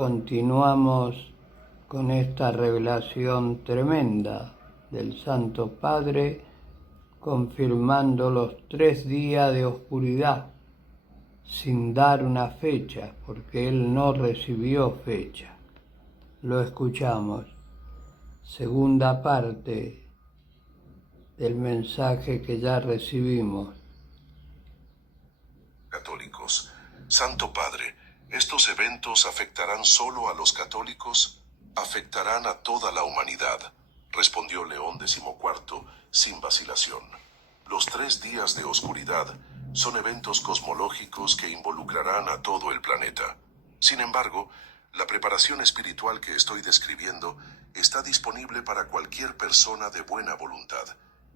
Continuamos con esta revelación tremenda del Santo Padre, confirmando los 3 días de oscuridad, sin dar una fecha, porque él no recibió fecha. Lo escuchamos. Segunda parte del mensaje que ya recibimos. Católicos. Santo Padre, ¿estos eventos afectarán solo a los católicos? ¿Afectarán a toda la humanidad? Respondió León XIV sin vacilación. Los 3 días de oscuridad son eventos cosmológicos que involucrarán a todo el planeta. Sin embargo, la preparación espiritual que estoy describiendo está disponible para cualquier persona de buena voluntad,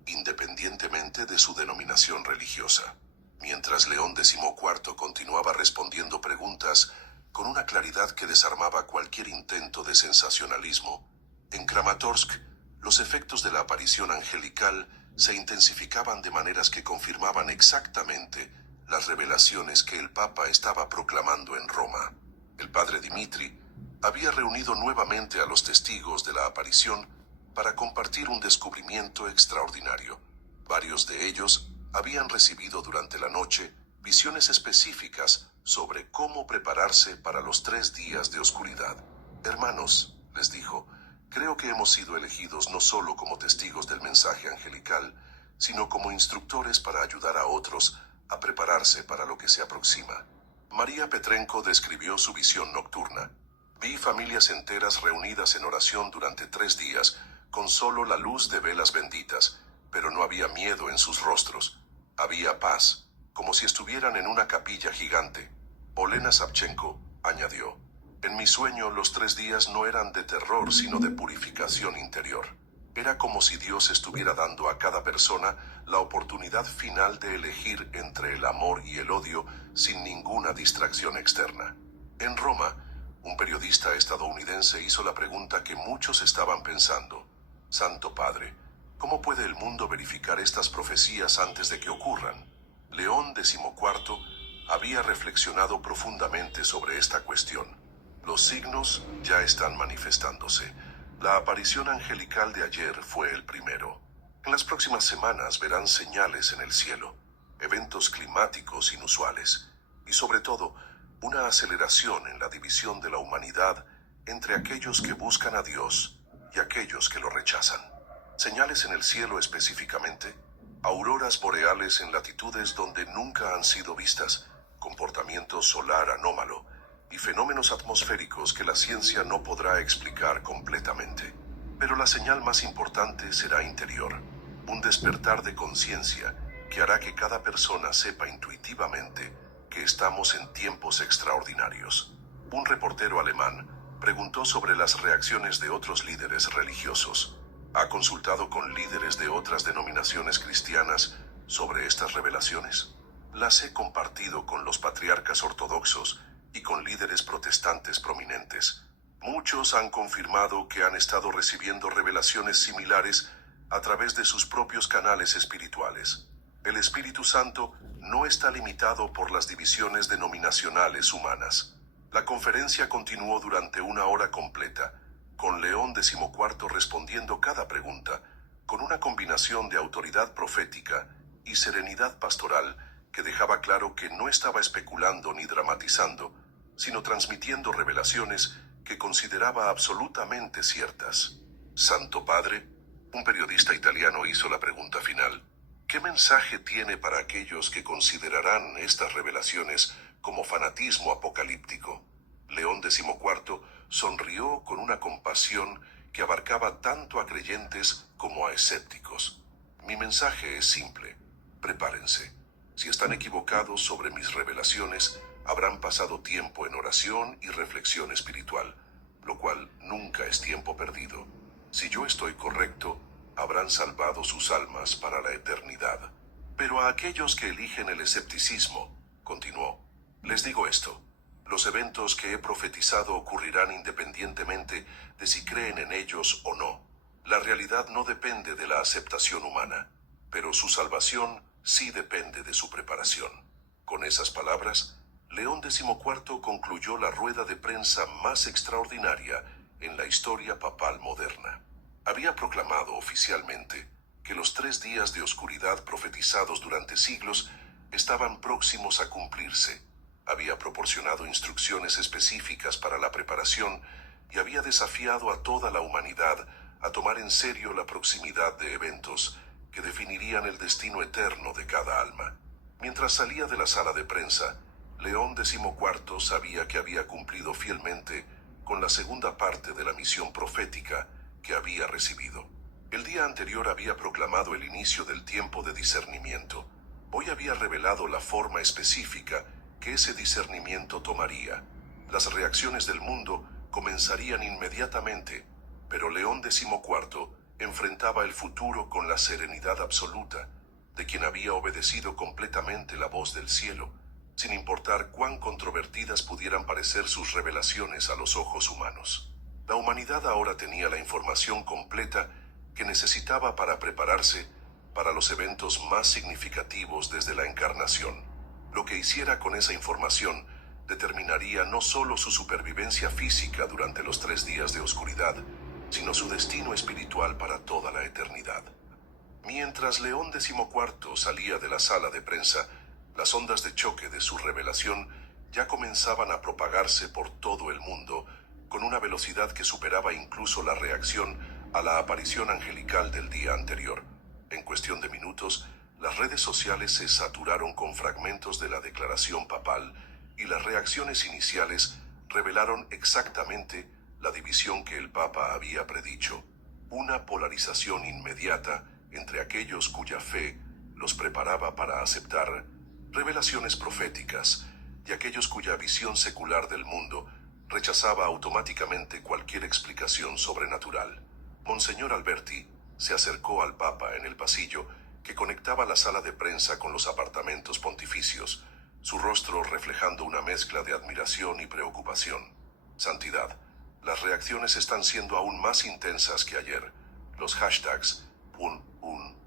independientemente de su denominación religiosa. Mientras León XIV continuaba respondiendo preguntas con una claridad que desarmaba cualquier intento de sensacionalismo, en Kramatorsk, los efectos de la aparición angelical se intensificaban de maneras que confirmaban exactamente las revelaciones que el Papa estaba proclamando en Roma. El padre Dimitri había reunido nuevamente a los testigos de la aparición para compartir un descubrimiento extraordinario. Varios de ellos habían recibido durante la noche visiones específicas sobre cómo prepararse para los 3 días de oscuridad. Hermanos, les dijo, creo que hemos sido elegidos no solo como testigos del mensaje angelical, sino como instructores para ayudar a otros a prepararse para lo que se aproxima. María Petrenko describió su visión nocturna. Vi familias enteras reunidas en oración durante 3 días, con solo la luz de velas benditas, pero no había miedo en sus rostros. Había paz, como si estuvieran en una capilla gigante. Olena Savchenko añadió, en mi sueño los 3 días no eran de terror sino de purificación interior. Era como si Dios estuviera dando a cada persona la oportunidad final de elegir entre el amor y el odio sin ninguna distracción externa. En Roma, un periodista estadounidense hizo la pregunta que muchos estaban pensando. Santo Padre, ¿cómo puede el mundo verificar estas profecías antes de que ocurran? León XIV había reflexionado profundamente sobre esta cuestión. Los signos ya están manifestándose. La aparición angelical de ayer fue el primero. En las próximas semanas verán señales en el cielo, eventos climáticos inusuales y sobre todo una aceleración en la división de la humanidad entre aquellos que buscan a Dios y aquellos que lo rechazan. Señales en el cielo específicamente, auroras boreales en latitudes donde nunca han sido vistas, comportamiento solar anómalo y fenómenos atmosféricos que la ciencia no podrá explicar completamente. Pero la señal más importante será interior, un despertar de conciencia que hará que cada persona sepa intuitivamente que estamos en tiempos extraordinarios. Un reportero alemán preguntó sobre las reacciones de otros líderes religiosos. ¿Ha consultado con líderes de otras denominaciones cristianas sobre estas revelaciones? Las he compartido con los patriarcas ortodoxos y con líderes protestantes prominentes. Muchos han confirmado que han estado recibiendo revelaciones similares a través de sus propios canales espirituales. El Espíritu Santo no está limitado por las divisiones denominacionales humanas. La conferencia continuó durante 1 hora completa, con León XIV respondiendo cada pregunta, con una combinación de autoridad profética y serenidad pastoral que dejaba claro que no estaba especulando ni dramatizando, sino transmitiendo revelaciones que consideraba absolutamente ciertas. Santo Padre, un periodista italiano hizo la pregunta final. ¿Qué mensaje tiene para aquellos que considerarán estas revelaciones como fanatismo apocalíptico? León XIV sonrió con una compasión que abarcaba tanto a creyentes como a escépticos. Mi mensaje es simple. Prepárense. Si están equivocados sobre mis revelaciones, habrán pasado tiempo en oración y reflexión espiritual, lo cual nunca es tiempo perdido. Si yo estoy correcto, habrán salvado sus almas para la eternidad. Pero a aquellos que eligen el escepticismo, continuó, les digo esto. Los eventos que he profetizado ocurrirán independientemente de si creen en ellos o no. La realidad no depende de la aceptación humana, pero su salvación sí depende de su preparación. Con esas palabras, León XIV concluyó la rueda de prensa más extraordinaria en la historia papal moderna. Había proclamado oficialmente que los 3 días de oscuridad profetizados durante siglos estaban próximos a cumplirse. Había proporcionado instrucciones específicas para la preparación y había desafiado a toda la humanidad a tomar en serio la proximidad de eventos que definirían el destino eterno de cada alma. Mientras salía de la sala de prensa, León XIV sabía que había cumplido fielmente con la segunda parte de la misión profética que había recibido. El día anterior había proclamado el inicio del tiempo de discernimiento. Hoy había revelado la forma específica que ese discernimiento tomaría. Las reacciones del mundo comenzarían inmediatamente, pero León XIV enfrentaba el futuro con la serenidad absoluta de quien había obedecido completamente la voz del cielo, sin importar cuán controvertidas pudieran parecer sus revelaciones a los ojos humanos. La humanidad ahora tenía la información completa que necesitaba para prepararse para los eventos más significativos desde la encarnación. Lo que hiciera con esa información determinaría no solo su supervivencia física durante los 3 días de oscuridad, sino su destino espiritual para toda la eternidad. Mientras León XIV salía de la sala de prensa, las ondas de choque de su revelación ya comenzaban a propagarse por todo el mundo, con una velocidad que superaba incluso la reacción a la aparición angelical del día anterior. En cuestión de minutos, las redes sociales se saturaron con fragmentos de la declaración papal y las reacciones iniciales revelaron exactamente la división que el Papa había predicho. Una polarización inmediata entre aquellos cuya fe los preparaba para aceptar revelaciones proféticas y aquellos cuya visión secular del mundo rechazaba automáticamente cualquier explicación sobrenatural. Monseñor Alberti se acercó al Papa en el pasillo que conectaba la sala de prensa con los apartamentos pontificios, su rostro reflejando una mezcla de admiración y preocupación. Santidad, las reacciones están siendo aún más intensas que ayer. Los hashtags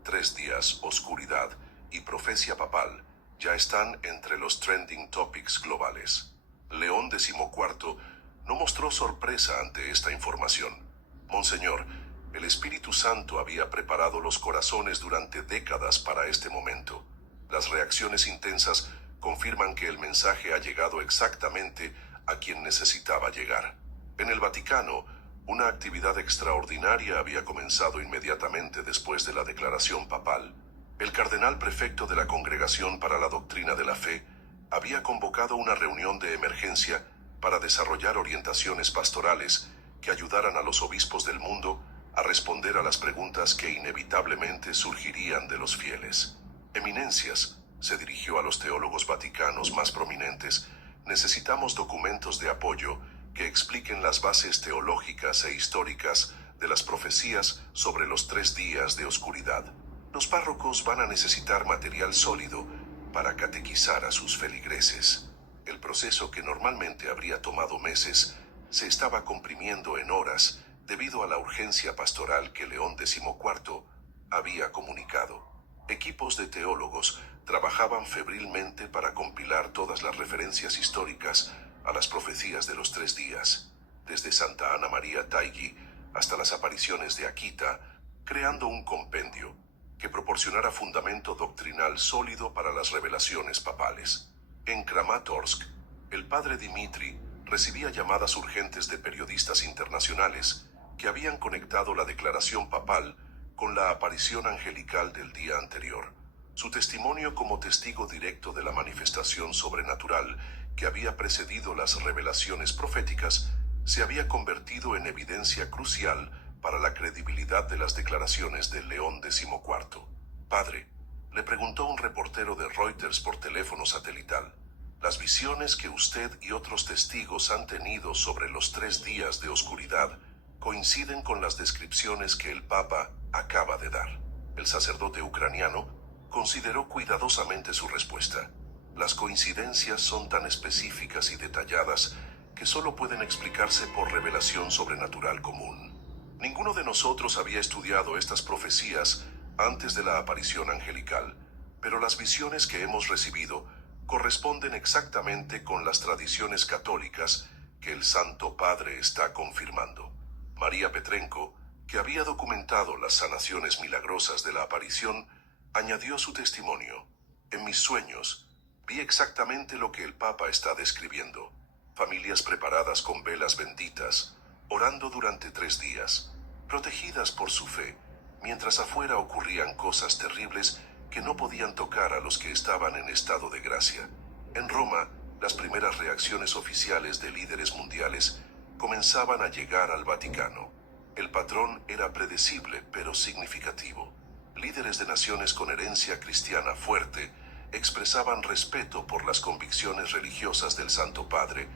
3 días, oscuridad y profecía papal ya están entre los trending topics globales. León XIV no mostró sorpresa ante esta información. Monseñor, el Espíritu Santo había preparado los corazones durante décadas para este momento. Las reacciones intensas confirman que el mensaje ha llegado exactamente a quien necesitaba llegar. En el Vaticano, una actividad extraordinaria había comenzado inmediatamente después de la declaración papal. El cardenal prefecto de la Congregación para la Doctrina de la Fe había convocado una reunión de emergencia para desarrollar orientaciones pastorales que ayudaran a los obispos del mundo a responder a las preguntas que inevitablemente surgirían de los fieles. Eminencias, se dirigió a los teólogos vaticanos más prominentes, necesitamos documentos de apoyo que expliquen las bases teológicas e históricas de las profecías sobre los 3 días de oscuridad. Los párrocos van a necesitar material sólido para catequizar a sus feligreses. El proceso que normalmente habría tomado meses se estaba comprimiendo en horas debido a la urgencia pastoral que León XIV había comunicado. Equipos de teólogos trabajaban febrilmente para compilar todas las referencias históricas a las profecías de los 3 días, desde Santa Ana María Taigi hasta las apariciones de Akita, creando un compendio que proporcionara fundamento doctrinal sólido para las revelaciones papales. En Kramatorsk, el padre Dimitri recibía llamadas urgentes de periodistas internacionales que habían conectado la declaración papal con la aparición angelical del día anterior. Su testimonio como testigo directo de la manifestación sobrenatural que había precedido las revelaciones proféticas se había convertido en evidencia crucial para la credibilidad de las declaraciones de León XIV. Padre, le preguntó un reportero de Reuters por teléfono satelital, las visiones que usted y otros testigos han tenido sobre los 3 días de oscuridad coinciden con las descripciones que el Papa acaba de dar. El sacerdote ucraniano consideró cuidadosamente su respuesta. Las coincidencias son tan específicas y detalladas que solo pueden explicarse por revelación sobrenatural común. Ninguno de nosotros había estudiado estas profecías antes de la aparición angelical, pero las visiones que hemos recibido corresponden exactamente con las tradiciones católicas que el Santo Padre está confirmando. María Petrenko, que había documentado las sanaciones milagrosas de la aparición, añadió su testimonio. En mis sueños, vi exactamente lo que el Papa está describiendo. Familias preparadas con velas benditas, orando durante 3 días, protegidas por su fe, mientras afuera ocurrían cosas terribles que no podían tocar a los que estaban en estado de gracia. En Roma, las primeras reacciones oficiales de líderes mundiales comenzaban a llegar al Vaticano. El patrón era predecible pero significativo. Líderes de naciones con herencia cristiana fuerte expresaban respeto por las convicciones religiosas del Santo Padre,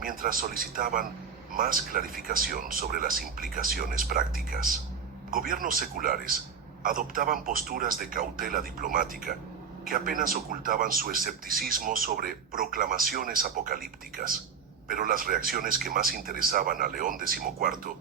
mientras solicitaban más clarificación sobre las implicaciones prácticas. Gobiernos seculares adoptaban posturas de cautela diplomática que apenas ocultaban su escepticismo sobre proclamaciones apocalípticas. Pero las reacciones que más interesaban a León XIV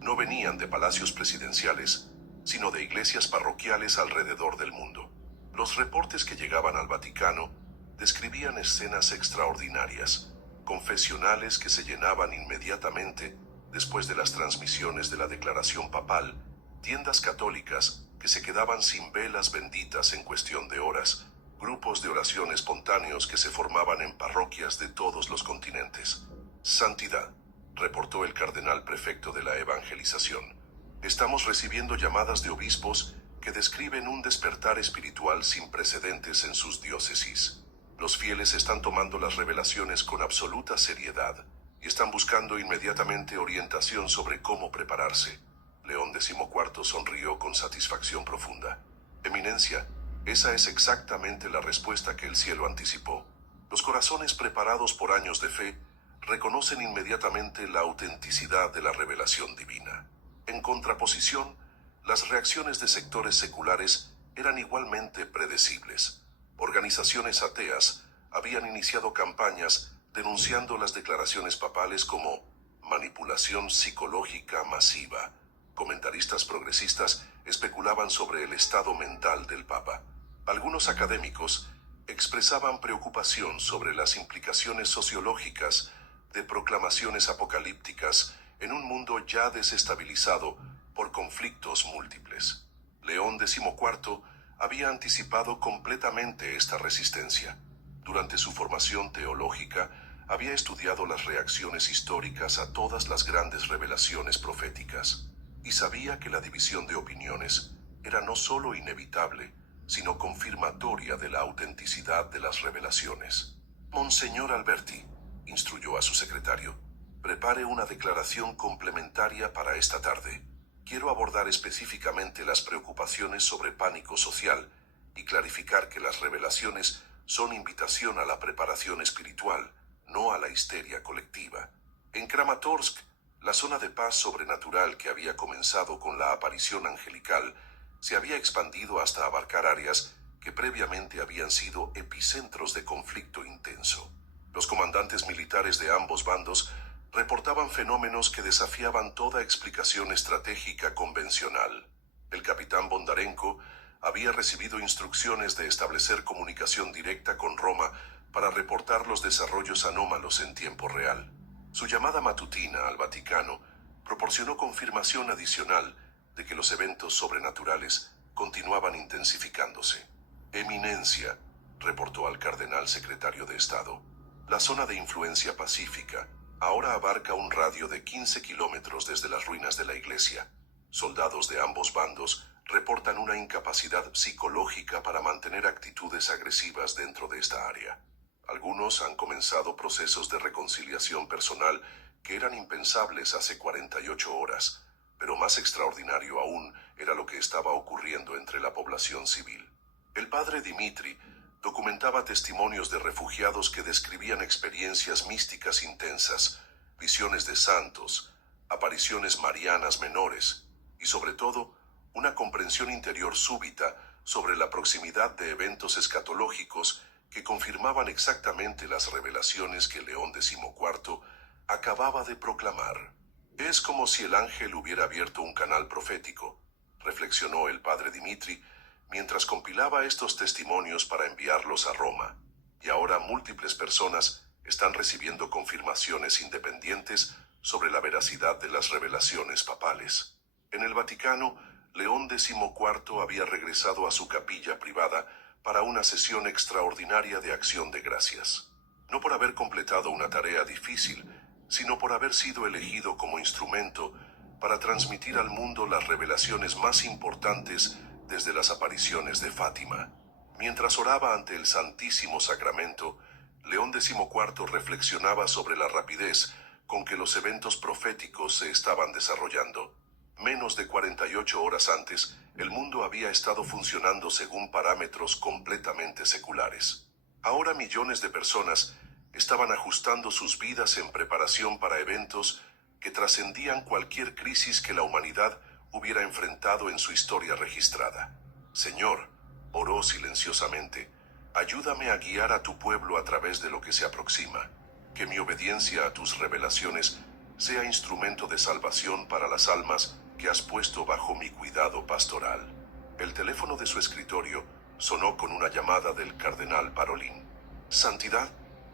no venían de palacios presidenciales, sino de iglesias parroquiales alrededor del mundo. Los reportes que llegaban al Vaticano describían escenas extraordinarias, confesionales que se llenaban inmediatamente después de las transmisiones de la declaración papal, tiendas católicas que se quedaban sin velas benditas en cuestión de horas, grupos de oración espontáneos que se formaban en parroquias de todos los continentes. Santidad, reportó el cardenal prefecto de la evangelización. Estamos recibiendo llamadas de obispos que describen un despertar espiritual sin precedentes en sus diócesis. Los fieles están tomando las revelaciones con absoluta seriedad y están buscando inmediatamente orientación sobre cómo prepararse. León XIV sonrió con satisfacción profunda. Eminencia, esa es exactamente la respuesta que el cielo anticipó. Los corazones preparados por años de fe reconocen inmediatamente la autenticidad de la revelación divina. En contraposición, las reacciones de sectores seculares eran igualmente predecibles. Organizaciones ateas habían iniciado campañas denunciando las declaraciones papales como manipulación psicológica masiva. Comentaristas progresistas especulaban sobre el estado mental del Papa. Algunos académicos expresaban preocupación sobre las implicaciones sociológicas de proclamaciones apocalípticas en un mundo ya desestabilizado por conflictos múltiples. León XIV había anticipado completamente esta resistencia. Durante su formación teológica, había estudiado las reacciones históricas a todas las grandes revelaciones proféticas, y sabía que la división de opiniones era no solo inevitable, sino confirmatoria de la autenticidad de las revelaciones. Monseñor Alberti, instruyó a su secretario, prepare una declaración complementaria para esta tarde. Quiero abordar específicamente las preocupaciones sobre pánico social y clarificar que las revelaciones son invitación a la preparación espiritual, no a la histeria colectiva. En Kramatorsk, la zona de paz sobrenatural que había comenzado con la aparición angelical se había expandido hasta abarcar áreas que previamente habían sido epicentros de conflicto intenso. Los comandantes militares de ambos bandos reportaban fenómenos que desafiaban toda explicación estratégica convencional. El capitán Bondarenko había recibido instrucciones de establecer comunicación directa con Roma para reportar los desarrollos anómalos en tiempo real. Su llamada matutina al Vaticano proporcionó confirmación adicional de que los eventos sobrenaturales continuaban intensificándose. Eminencia, reportó al cardenal secretario de Estado, la zona de influencia pacífica ahora abarca un radio de 15 kilómetros desde las ruinas de la iglesia. Soldados de ambos bandos reportan una incapacidad psicológica para mantener actitudes agresivas dentro de esta área. Algunos han comenzado procesos de reconciliación personal que eran impensables hace 48 horas, pero más extraordinario aún era lo que estaba ocurriendo entre la población civil. El padre Dimitri documentaba testimonios de refugiados que describían experiencias místicas intensas, visiones de santos, apariciones marianas menores y, sobre todo, una comprensión interior súbita sobre la proximidad de eventos escatológicos que confirmaban exactamente las revelaciones que León XIV acababa de proclamar. Es como si el ángel hubiera abierto un canal profético, reflexionó el padre Dimitri, mientras compilaba estos testimonios para enviarlos a Roma. y ahora múltiples personas están recibiendo confirmaciones independientes sobre la veracidad de las revelaciones papales. En el Vaticano, León XIV había regresado a su capilla privada para una sesión extraordinaria de acción de gracias. No por haber completado una tarea difícil, sino por haber sido elegido como instrumento para transmitir al mundo las revelaciones más importantes desde las apariciones de Fátima. Mientras oraba ante el Santísimo Sacramento, León XIV reflexionaba sobre la rapidez con que los eventos proféticos se estaban desarrollando. Menos de 48 horas antes, el mundo había estado funcionando según parámetros completamente seculares. Ahora millones de personas estaban ajustando sus vidas en preparación para eventos que trascendían cualquier crisis que la humanidad hubiera enfrentado en su historia registrada. Señor, oró silenciosamente, ayúdame a guiar a tu pueblo a través de lo que se aproxima. Que mi obediencia a tus revelaciones sea instrumento de salvación para las almas que has puesto bajo mi cuidado pastoral. El teléfono de su escritorio sonó con una llamada del cardenal Parolin. Santidad,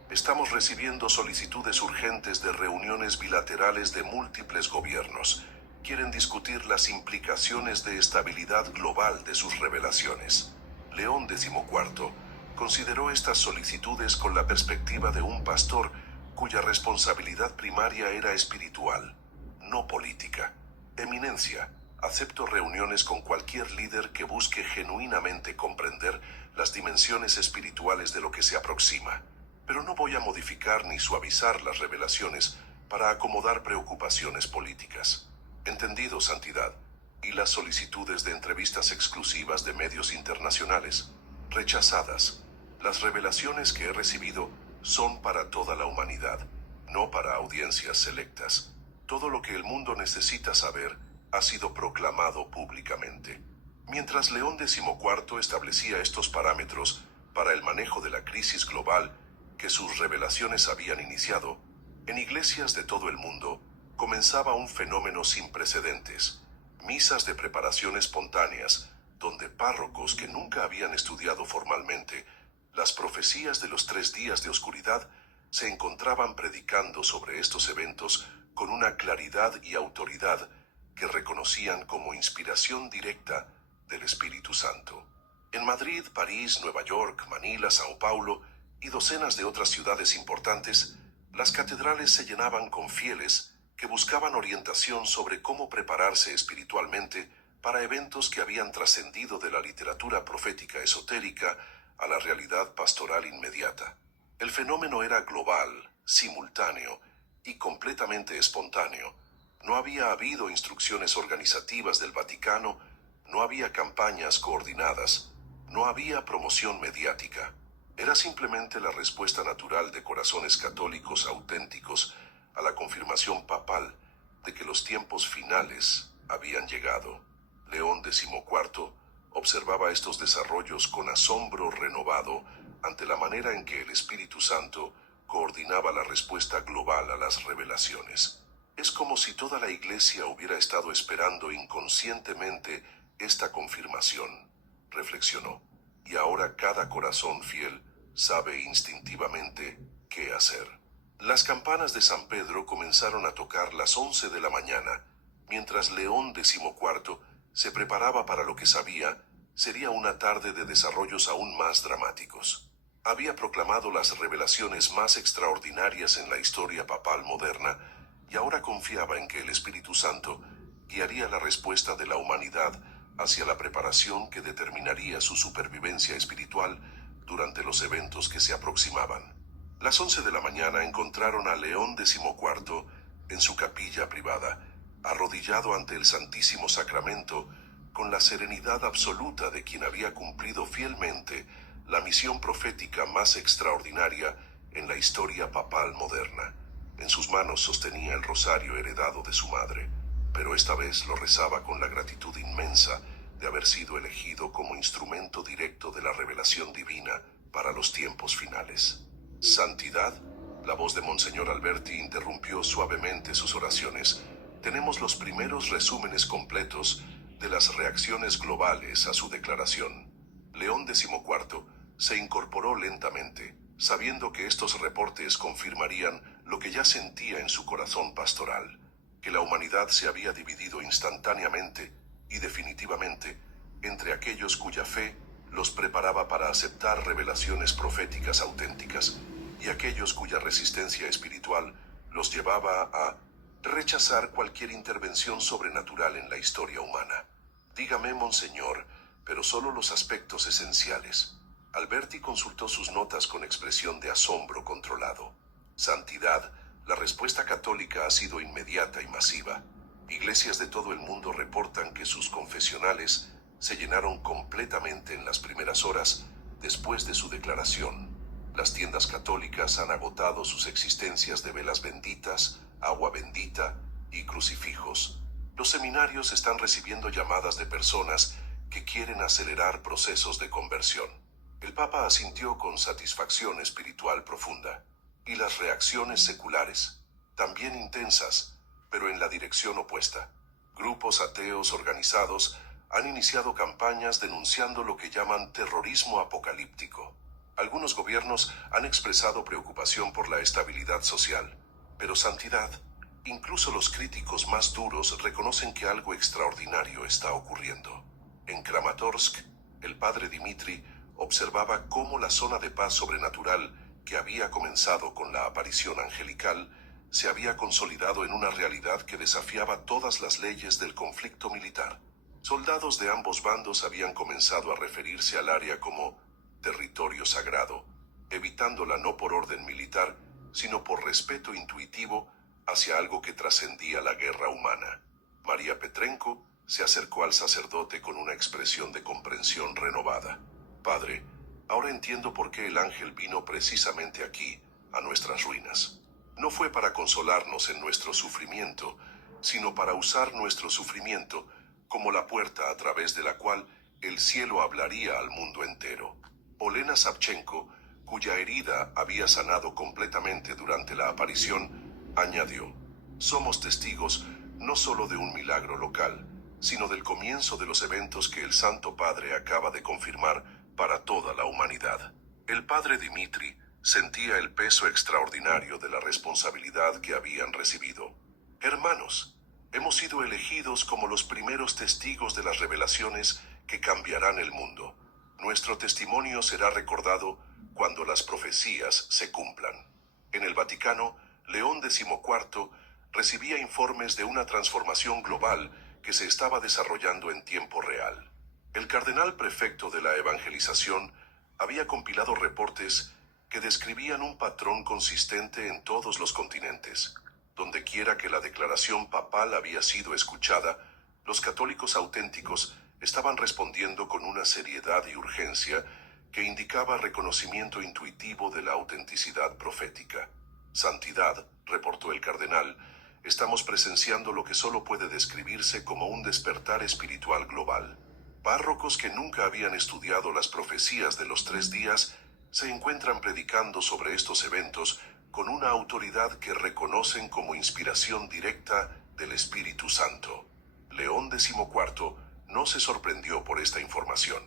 estamos recibiendo solicitudes urgentes de reuniones bilaterales de múltiples gobiernos. Quieren discutir las implicaciones de estabilidad global de sus revelaciones. León XIV consideró estas solicitudes con la perspectiva de un pastor cuya responsabilidad primaria era espiritual, no política. Eminencia, acepto reuniones con cualquier líder que busque genuinamente comprender las dimensiones espirituales de lo que se aproxima, pero no voy a modificar ni suavizar las revelaciones para acomodar preocupaciones políticas. Entendido, Santidad. Y las solicitudes de entrevistas exclusivas de medios internacionales, rechazadas. Las revelaciones que he recibido son para toda la humanidad, no para audiencias selectas. Todo lo que el mundo necesita saber ha sido proclamado públicamente. Mientras León XIV establecía estos parámetros para el manejo de la crisis global que sus revelaciones habían iniciado, en iglesias de todo el mundo comenzaba un fenómeno sin precedentes. Misas de preparación espontáneas, donde párrocos que nunca habían estudiado formalmente las profecías de los 3 días de oscuridad se encontraban predicando sobre estos eventos con una claridad y autoridad que reconocían como inspiración directa del Espíritu Santo. En Madrid, París, Nueva York, Manila, Sao Paulo y docenas de otras ciudades importantes, las catedrales se llenaban con fieles que buscaban orientación sobre cómo prepararse espiritualmente para eventos que habían trascendido de la literatura profética esotérica a la realidad pastoral inmediata. El fenómeno era global, simultáneo y completamente espontáneo. No había habido instrucciones organizativas del Vaticano, no había campañas coordinadas, no había promoción mediática. Era simplemente la respuesta natural de corazones católicos auténticos a la confirmación papal de que los tiempos finales habían llegado. León XIV observaba estos desarrollos con asombro renovado ante la manera en que el Espíritu Santo coordinaba la respuesta global a las revelaciones. Es como si toda la Iglesia hubiera estado esperando inconscientemente esta confirmación, reflexionó, y ahora cada corazón fiel sabe instintivamente qué hacer. Las campanas de San Pedro comenzaron a tocar las 11 de la mañana, mientras León XIV se preparaba para lo que sabía sería una tarde de desarrollos aún más dramáticos. Había proclamado las revelaciones más extraordinarias en la historia papal moderna y ahora confiaba en que el Espíritu Santo guiaría la respuesta de la humanidad hacia la preparación que determinaría su supervivencia espiritual durante los eventos que se aproximaban. Las 11 de la mañana encontraron a León XIV en su capilla privada, arrodillado ante el Santísimo Sacramento, con la serenidad absoluta de quien había cumplido fielmente la misión profética más extraordinaria en la historia papal moderna. En sus manos sostenía el rosario heredado de su madre, pero esta vez lo rezaba con la gratitud inmensa de haber sido elegido como instrumento directo de la revelación divina para los tiempos finales. Santidad, la voz de Monseñor Alberti interrumpió suavemente sus oraciones. Tenemos los primeros resúmenes completos de las reacciones globales a su declaración. León XIV se incorporó lentamente, sabiendo que estos reportes confirmarían lo que ya sentía en su corazón pastoral, que la humanidad se había dividido instantáneamente y definitivamente entre aquellos cuya fe los preparaba para aceptar revelaciones proféticas auténticas y aquellos cuya resistencia espiritual los llevaba a rechazar cualquier intervención sobrenatural en la historia humana. Dígame, monseñor, pero solo los aspectos esenciales. Alberti consultó sus notas con expresión de asombro controlado. Santidad, la respuesta católica ha sido inmediata y masiva. Iglesias de todo el mundo reportan que sus confesionales se llenaron completamente en las primeras horas después de su declaración. Las tiendas católicas han agotado sus existencias de velas benditas, agua bendita y crucifijos. Los seminarios están recibiendo llamadas de personas que quieren acelerar procesos de conversión. El Papa asintió con satisfacción espiritual profunda. Y las reacciones seculares, también intensas, pero en la dirección opuesta. Grupos ateos organizados han iniciado campañas denunciando lo que llaman terrorismo apocalíptico. Algunos gobiernos han expresado preocupación por la estabilidad social, pero santidad, incluso los críticos más duros reconocen que algo extraordinario está ocurriendo. En Kramatorsk, el padre Dimitri observaba cómo la zona de paz sobrenatural que había comenzado con la aparición angelical se había consolidado en una realidad que desafiaba todas las leyes del conflicto militar. Soldados de ambos bandos habían comenzado a referirse al área como territorio sagrado, evitándola no por orden militar, sino por respeto intuitivo hacia algo que trascendía la guerra humana. María Petrenko se acercó al sacerdote con una expresión de comprensión renovada. Padre, ahora entiendo por qué el ángel vino precisamente aquí, a nuestras ruinas. No fue para consolarnos en nuestro sufrimiento, sino para usar nuestro sufrimiento como la puerta a través de la cual el cielo hablaría al mundo entero. Olena Savchenko, cuya herida había sanado completamente durante la aparición, añadió: somos testigos no solo de un milagro local, sino del comienzo de los eventos que el Santo Padre acaba de confirmar para toda la humanidad. El padre Dimitri sentía el peso extraordinario de la responsabilidad que habían recibido. Hermanos, hemos sido elegidos como los primeros testigos de las revelaciones que cambiarán el mundo. Nuestro testimonio será recordado cuando las profecías se cumplan. En el Vaticano, León XIV recibía informes de una transformación global que se estaba desarrollando en tiempo real. El cardenal prefecto de la evangelización había compilado reportes que describían un patrón consistente en todos los continentes. Donde quiera que la declaración papal había sido escuchada, los católicos auténticos estaban respondiendo con una seriedad y urgencia que indicaba reconocimiento intuitivo de la autenticidad profética. Santidad, reportó el cardenal, estamos presenciando lo que solo puede describirse como un despertar espiritual global. Párrocos que nunca habían estudiado las profecías de los 3 días se encuentran predicando sobre estos eventos con una autoridad que reconocen como inspiración directa del Espíritu Santo. León XIV no se sorprendió por esta información.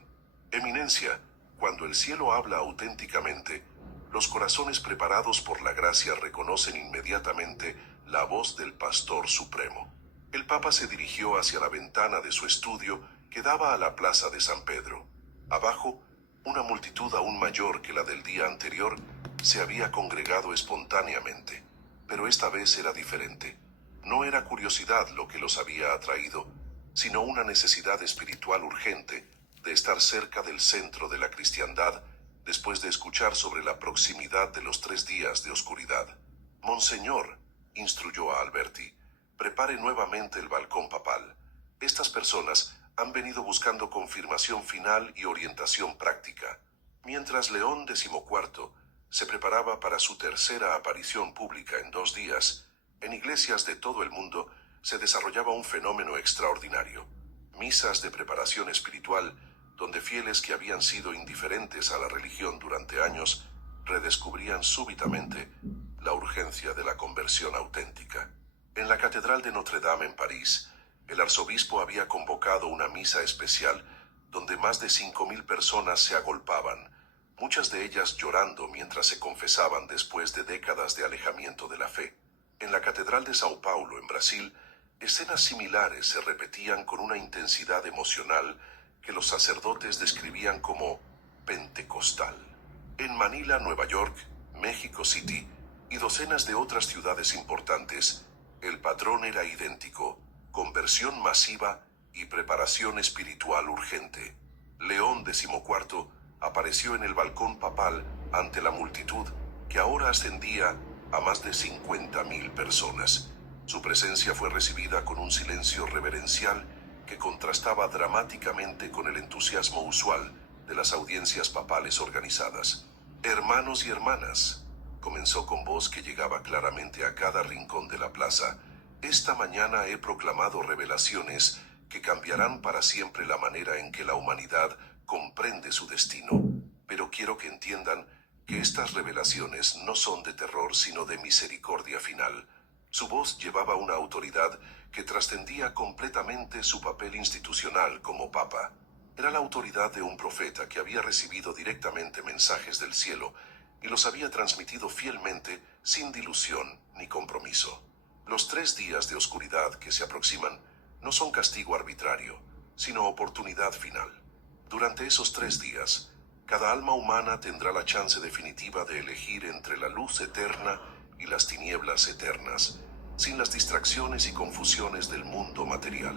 Eminencia, cuando el cielo habla auténticamente, los corazones preparados por la gracia reconocen inmediatamente la voz del Pastor Supremo. El Papa se dirigió hacia la ventana de su estudio que daba a la plaza de San Pedro. Abajo, una multitud aún mayor que la del día anterior se había congregado espontáneamente, pero esta vez era diferente. No era curiosidad lo que los había atraído, sino una necesidad espiritual urgente de estar cerca del centro de la cristiandad después de escuchar sobre la proximidad de los 3 días de oscuridad. Monseñor, instruyó a Alberti, prepare nuevamente el balcón papal. Estas personas han venido buscando confirmación final y orientación práctica. Mientras León XIV se preparaba para su tercera aparición pública en 2 días, en iglesias de todo el mundo se desarrollaba un fenómeno extraordinario. Misas de preparación espiritual, donde fieles que habían sido indiferentes a la religión durante años, redescubrían súbitamente la urgencia de la conversión auténtica. En la Catedral de Notre Dame en París, el arzobispo había convocado una misa especial donde más de 5.000 personas se agolpaban, muchas de ellas llorando mientras se confesaban después de décadas de alejamiento de la fe. En la Catedral de Sao Paulo, en Brasil, escenas similares se repetían con una intensidad emocional que los sacerdotes describían como pentecostal. En Manila, Nueva York, México City y docenas de otras ciudades importantes, el patrón era idéntico: conversión masiva y preparación espiritual urgente. León XIV apareció en el balcón papal ante la multitud, que ahora ascendía a más de 50.000 personas. Su presencia fue recibida con un silencio reverencial que contrastaba dramáticamente con el entusiasmo usual de las audiencias papales organizadas. Hermanos y hermanas, comenzó con voz que llegaba claramente a cada rincón de la plaza, esta mañana he proclamado revelaciones que cambiarán para siempre la manera en que la humanidad comprende su destino, pero quiero que entiendan que estas revelaciones no son de terror sino de misericordia final. Su voz llevaba una autoridad que trascendía completamente su papel institucional como papa. Era la autoridad de un profeta que había recibido directamente mensajes del cielo y los había transmitido fielmente, sin dilución ni compromiso. Los 3 días de oscuridad que se aproximan no son castigo arbitrario, sino oportunidad final. Durante esos 3 días, cada alma humana tendrá la chance definitiva de elegir entre la luz eterna y las tinieblas eternas, sin las distracciones y confusiones del mundo material.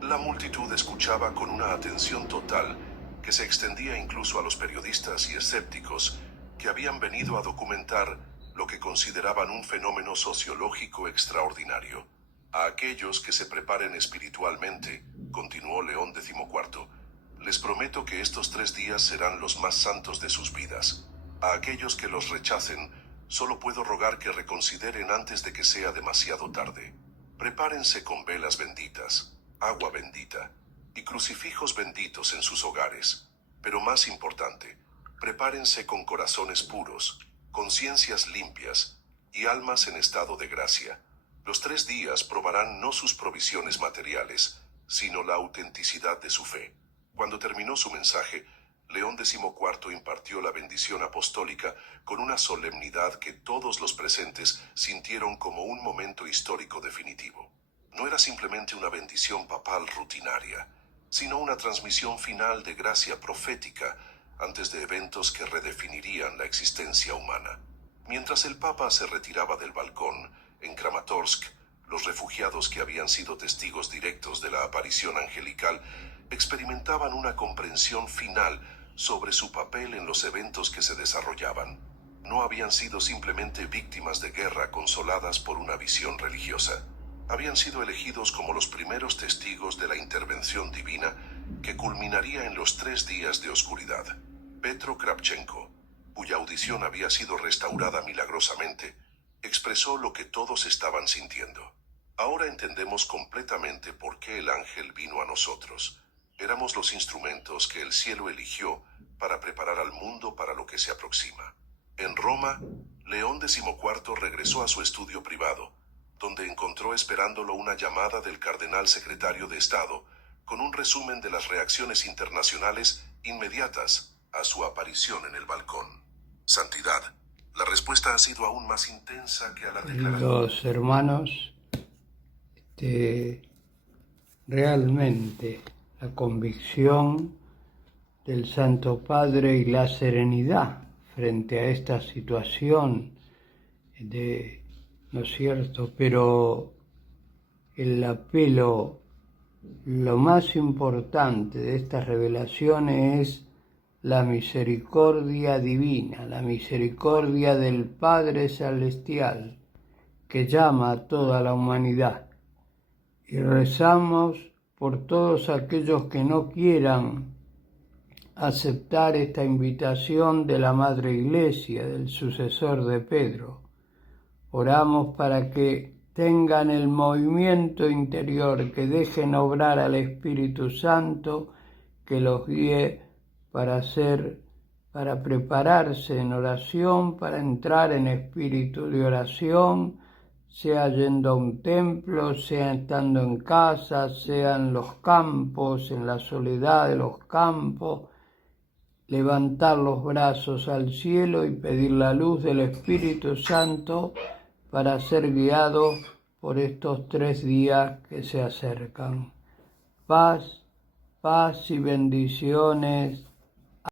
La multitud escuchaba con una atención total que se extendía incluso a los periodistas y escépticos que habían venido a documentar lo que consideraban un fenómeno sociológico extraordinario. A aquellos que se preparen espiritualmente, continuó León XIV, les prometo que estos 3 días serán los más santos de sus vidas. A aquellos que los rechacen, solo puedo rogar que reconsideren antes de que sea demasiado tarde. Prepárense con velas benditas, agua bendita y crucifijos benditos en sus hogares. Pero más importante, prepárense con corazones puros, conciencias limpias y almas en estado de gracia. Los 3 días probarán no sus provisiones materiales, sino la autenticidad de su fe. Cuando terminó su mensaje, León XIV impartió la bendición apostólica con una solemnidad que todos los presentes sintieron como un momento histórico definitivo. No era simplemente una bendición papal rutinaria, sino una transmisión final de gracia profética antes de eventos que redefinirían la existencia humana. Mientras el Papa se retiraba del balcón, en Kramatorsk, los refugiados que habían sido testigos directos de la aparición angelical experimentaban una comprensión final sobre su papel en los eventos que se desarrollaban. No habían sido simplemente víctimas de guerra consoladas por una visión religiosa. Habían sido elegidos como los primeros testigos de la intervención divina que culminaría en los 3 días de oscuridad. Petro Kravchenko, cuya audición había sido restaurada milagrosamente, expresó lo que todos estaban sintiendo. Ahora entendemos completamente por qué el ángel vino a nosotros. Éramos los instrumentos que el cielo eligió para preparar al mundo para lo que se aproxima. En Roma, León XIV regresó a su estudio privado, donde encontró esperándolo una llamada del cardenal secretario de Estado, con un resumen de las reacciones internacionales inmediatas a su aparición en el balcón. Santidad, la respuesta ha sido aún más intensa que a la declaración. Los hermanos, realmente la convicción del Santo Padre y la serenidad frente a esta situación ¿no es cierto? Pero el apelo, lo más importante de estas revelaciones es la misericordia divina, la misericordia del Padre Celestial, que llama a toda la humanidad. Y rezamos por todos aquellos que no quieran aceptar esta invitación de la Madre Iglesia, del sucesor de Pedro. Oramos para que tengan el movimiento interior, que dejen obrar al Espíritu Santo, que los guíe para prepararse en oración, para entrar en espíritu de oración, sea yendo a un templo, sea estando en casa, sea en los campos, en la soledad de los campos. levantar los brazos al cielo y pedir la luz del Espíritu Santo para ser guiado por estos 3 días que se acercan. Paz, paz y bendiciones